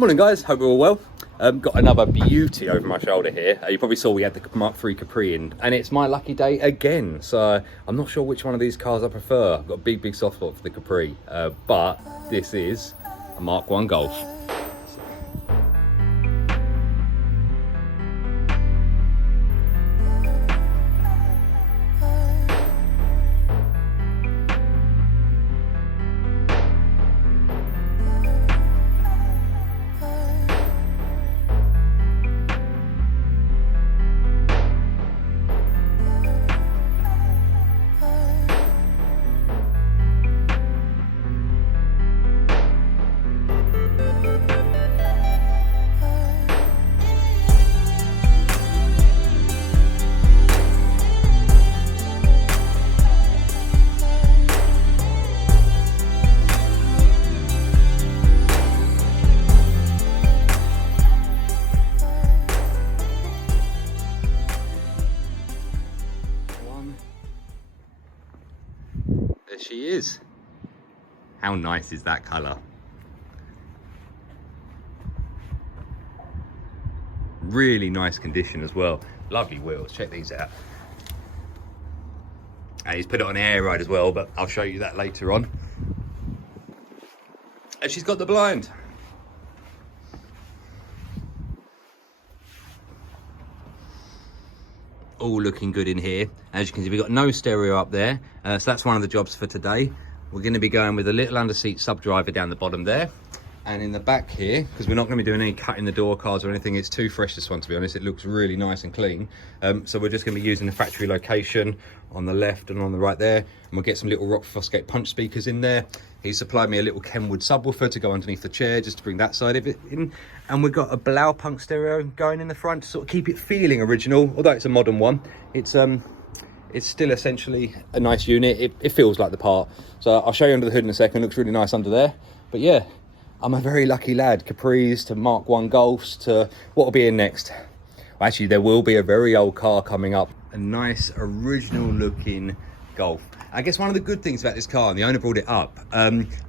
Morning guys, hope you're all well. Got another beauty over my shoulder here. You probably saw we had the Mark III Capri in, and it's my lucky day again. So I'm not sure which one of these cars I prefer. I've got a big soft spot for the Capri, but this is a Mk1 Golf. There she is. How nice is that colour? Really nice condition as well. Lovely wheels, check these out. And he's put it on air ride as well, but I'll show you that later on. And she's got the blind. All looking good in here. As you can see, we've got no stereo up there, so that's one of the jobs for today. We're going to be going with a little under-seat sub-driver down the bottom there, and in the back here, because we're not going to be doing any cutting the door cards or anything. It's too fresh, this one, to be honest. It looks really nice and clean, so we're just going to be using the factory location on the left and on the right there, and we'll get some little Rockford Fosgate punch speakers in there. He supplied me a little Kenwood subwoofer to go underneath the chair, just to bring that side of it in. And we've got a Blaupunkt stereo going in the front to sort of keep it feeling original, although it's a modern one. It's still essentially a nice unit. It feels like the part. So I'll show you under the hood in a second. It looks really nice under there. But yeah, I'm a very lucky lad. Capris to Mk1 Golfs to what will be in next. Well, actually, there will be a very old car coming up. A nice original looking Golf. I guess one of the good things about this car, and the owner brought it up,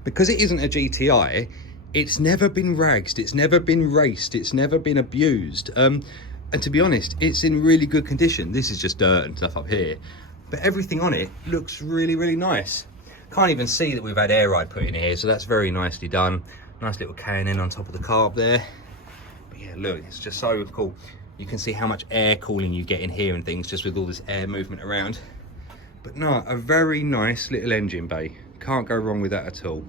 because it isn't a GTI, it's never been ragsed, it's never been raced, it's never been abused. And to be honest, it's in really good condition. This is just dirt and stuff up here, but everything on it looks really nice. Can't even see that we've had air ride put in here, so that's very nicely done. Nice little K&N on top of the car up there. But yeah, look, it's just so cool. You can see how much air cooling you get in here and things, just with all this air movement around. But no, a very nice little engine bay. Can't go wrong with that at all.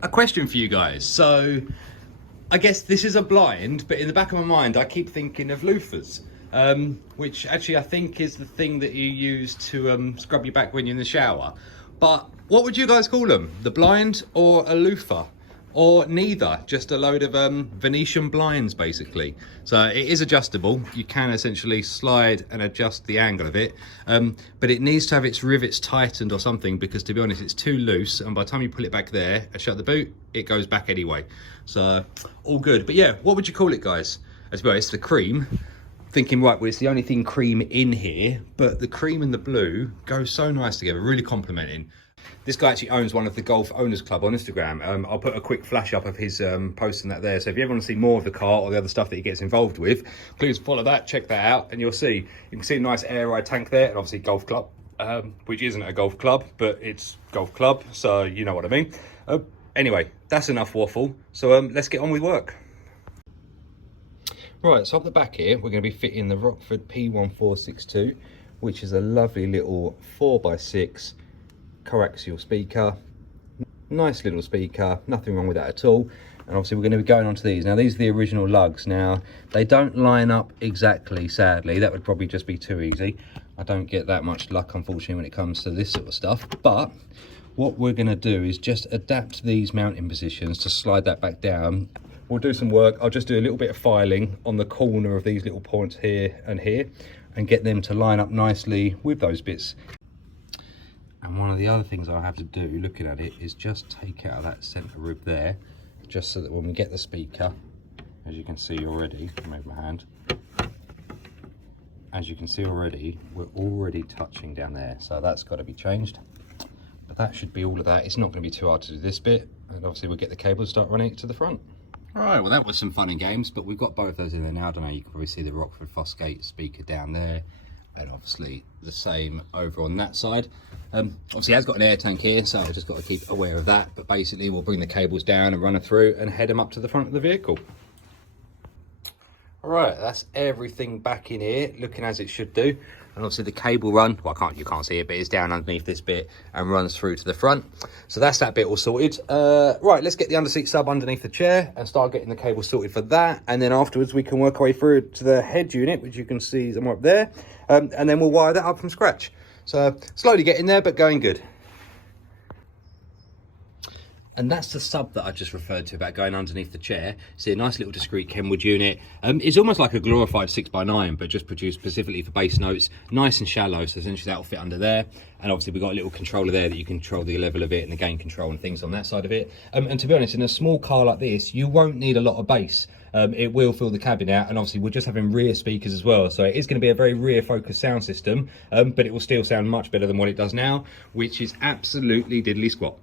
A question for you guys. So, I guess this is a blind, but in the back of my mind, I keep thinking of loofahs, which actually I think is the thing that you use to scrub your back when you're in the shower. But what would you guys call them? The blind or a loofah? Or neither, just a load of Venetian blinds basically. So it is adjustable. You can essentially slide and adjust the angle of it, but it needs to have its rivets tightened or something, because to be honest, it's too loose, and by the time you pull it back there and shut the boot, it goes back anyway. So all good. But yeah, what would you call it, guys? As well, it's the cream. Thinking, right, well, it's the only thing cream in here, but the cream and the blue go so nice together, really complementing. This guy actually owns one of the Golf Owners Club on Instagram. I'll put a quick flash up of his posting that there. So if you ever want to see more of the car or the other stuff that he gets involved with, please follow that, check that out, and you'll see. You can see a nice air ride tank there, and obviously Golf Club, which isn't a golf club, but it's Golf Club, so you know what I mean. Anyway, that's enough waffle. So let's get on with work. Right, so up the back here, we're going to be fitting the Rockford P1462, which is a lovely little 4x6 coaxial speaker. Nice little speaker, nothing wrong with that at all. And obviously we're going to be going onto these. Now these are the original lugs. Now they don't line up exactly, sadly. That would probably just be too easy. I don't get that much luck, unfortunately, when it comes to this sort of stuff. But what we're going to do is just adapt these mounting positions to slide that back down. We'll do some work. I'll just do a little bit of filing on the corner of these little points here and here, and get them to line up nicely with those bits. And one of the other things I'll have to do, looking at it, is just take out that centre rib there, just so that when we get the speaker, as you can see already, I'll move my hand, as you can see already, we're already touching down there, so that's got to be changed. But that should be all of that. It's not going to be too hard to do this bit, and obviously we'll get the cable to start running it to the front. Right, well that was some fun and games, but we've got both those in there now. I don't know, you can probably see the Rockford Fosgate speaker down there, and obviously the same over on that side. Obviously it has got an air tank here, so I've just got to keep aware of that, but basically we'll bring the cables down and run them through and head them up to the front of the vehicle. All right, that's everything back in here, looking as it should do. And obviously the cable run, well, you can't see it, but it's down underneath this bit and runs through to the front. So that's that bit all sorted. Right, let's get the underseat sub underneath the chair and start getting the cable sorted for that. And then afterwards we can work our way through to the head unit, which you can see somewhere up there. And then we'll wire that up from scratch. So slowly getting there, but going good. And that's the sub that I just referred to about going underneath the chair. See, a nice little discreet Kenwood unit. It's almost like a glorified 6x9, but just produced specifically for bass notes. Nice and shallow, so essentially that'll fit under there. And obviously we've got a little controller there that you can control the level of it and the gain control and things on that side of it. And to be honest, in a small car like this, you won't need a lot of bass. It will fill the cabin out, and obviously we're just having rear speakers as well. So it is going to be a very rear focused sound system, but it will still sound much better than what it does now, which is absolutely diddly squat.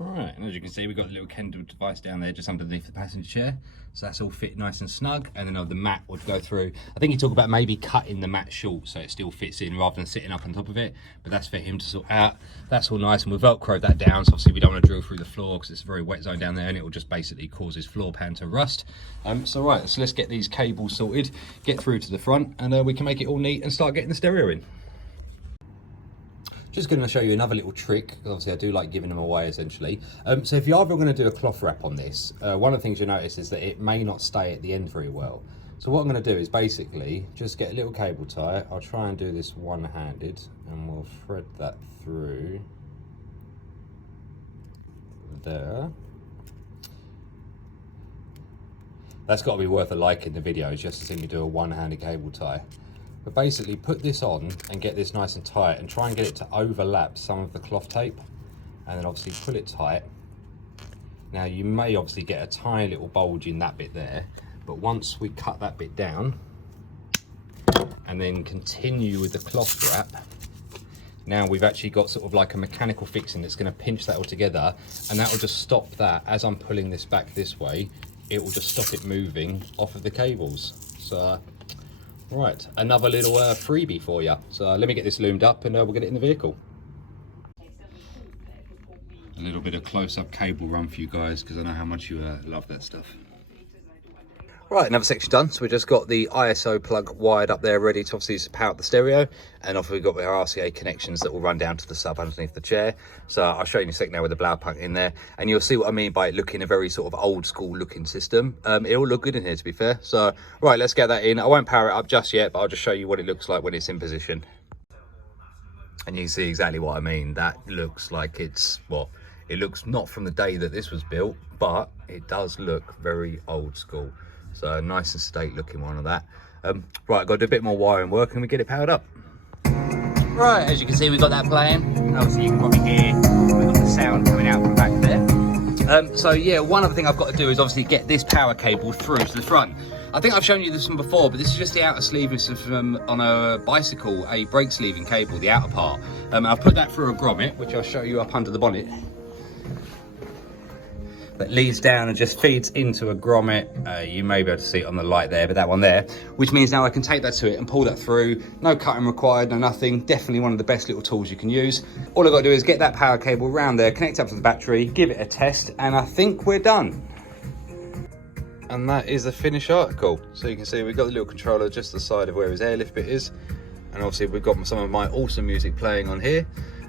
Alright, and as you can see, we've got a little Kenwood device down there just underneath the passenger chair. So that's all fit nice and snug, and then the mat would go through. I think he talked about maybe cutting the mat short so it still fits in rather than sitting up on top of it, but that's for him to sort out. That's all nice, and we've velcroed that down, so obviously we don't want to drill through the floor because it's a very wet zone down there and it will just basically cause his floor pan to rust. So right, so let's get these cables sorted, get through to the front, and we can make it all neat and start getting the stereo in. Just going to show you another little trick. Obviously I do like giving them away essentially. So if you're ever going to do a cloth wrap on this, one of the things you'll notice is that it may not stay at the end very well. So what I'm going to do is basically just get a little cable tie. I'll try and do this one-handed, and we'll thread that through there. That's got to be worth a like in the video, just to see me do a one-handed cable tie. But basically put this on and get this nice and tight, and try and get it to overlap some of the cloth tape, and then obviously pull it tight. Now you may obviously get a tiny little bulge in that bit there, but once we cut that bit down and then continue with the cloth wrap, now we've actually got sort of like a mechanical fixing that's going to pinch that all together, and that will just stop that. As I'm pulling this back this way, it will just stop it moving off of the cables. So right, another little freebie for you. So let me get this loomed up and we'll get it in the vehicle. A little bit of close-up cable run for you guys, because I know how much you love that stuff. Right, another section done. So we just got the ISO plug wired up there, ready to obviously power up the stereo. And off we've got our RCA connections that will run down to the sub underneath the chair. So I'll show you in a sec now with the Blaupunkt in there. And you'll see what I mean by it looking a very sort of old school looking system. It'll look good in here, to be fair. So, right, let's get that in. I won't power it up just yet, but I'll just show you what it looks like when it's in position. And you can see exactly what I mean. That looks like it's, well, it looks not from the day that this was built, but it does look very old school. So nice and state looking one of that. Right, I've got to do a bit more wiring work and we get it powered up. Right, as you can see, we've got that playing. Obviously, you can probably hear we've got the sound coming out from back there. So yeah, one other thing I've got to do is obviously get this power cable through to the front. I think I've shown you this one before, but this is just the outer sleeve on a bicycle, a brake sleeving cable, the outer part. I've put that through a grommet, which I'll show you up under the bonnet. That leads down and just feeds into a grommet. You may be able to see it on the light there, but that one there, which means now I can take that to it and pull that through. No cutting required, no nothing. Definitely one of the best little tools you can use. All I've got to do is get that power cable around there, connect up to the battery, give it a test, and I think we're done. And that is the finished article. So you can see we've got the little controller just the side of where his airlift bit is. And obviously we've got some of my awesome music playing on here.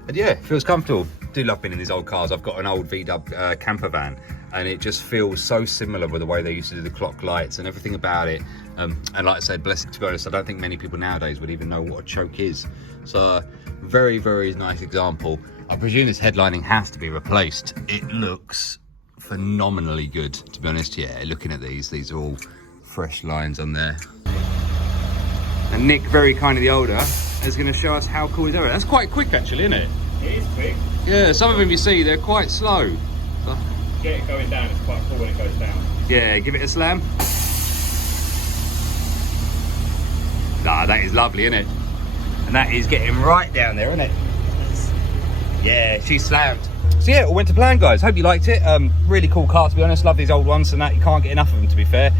And yeah, it feels comfortable. Do love being in these old cars. I've got an old VW camper van, and it just feels so similar with the way they used to do the clock lights and everything about it. And like I said, to be honest, I don't think many people nowadays would even know what a choke is. So very, very nice example. I presume this headlining has to be replaced. It looks phenomenally good, to be honest. Yeah, looking at these are all fresh lines on there. And Nick, very kindly the older, is going to show us how cool it is. That's quite quick actually, isn't it? It is quick. Yeah, some of them you see, they're quite slow. Get it going down, it's quite cool when it goes down. Yeah, give it a slam. Nah, that is lovely, isn't it? And that is getting right down there, isn't it? Yeah, she's slammed. So yeah, it all went to plan, guys. Hope you liked it. Really cool car, to be honest. Love these old ones and that. You can't get enough of them, to be fair.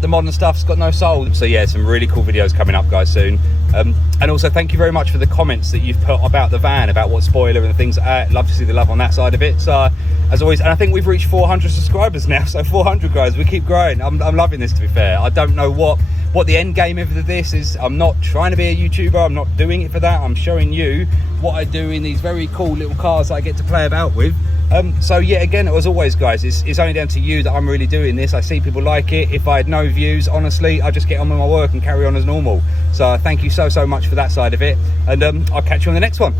The modern stuff's got no soul. So yeah, some really cool videos coming up, guys, soon. And also thank you very much for the comments that you've put about the van, about what spoiler and things like that. Love to see the love on that side of it. So as always, and I think we've reached 400 subscribers now. So 400, guys, we keep growing. I'm loving this, to be fair. I don't know what the end game of this is. I'm not trying to be a YouTuber. I'm not doing it for that. I'm showing you what I do in these very cool little cars that I get to play about with. So yeah, again, as always, guys, it's only down to you that I'm really doing this. I see people like it. If I had no views, honestly, I just get on with my work and carry on as normal. So thank you so much for that side of it, and I'll catch you on the next one.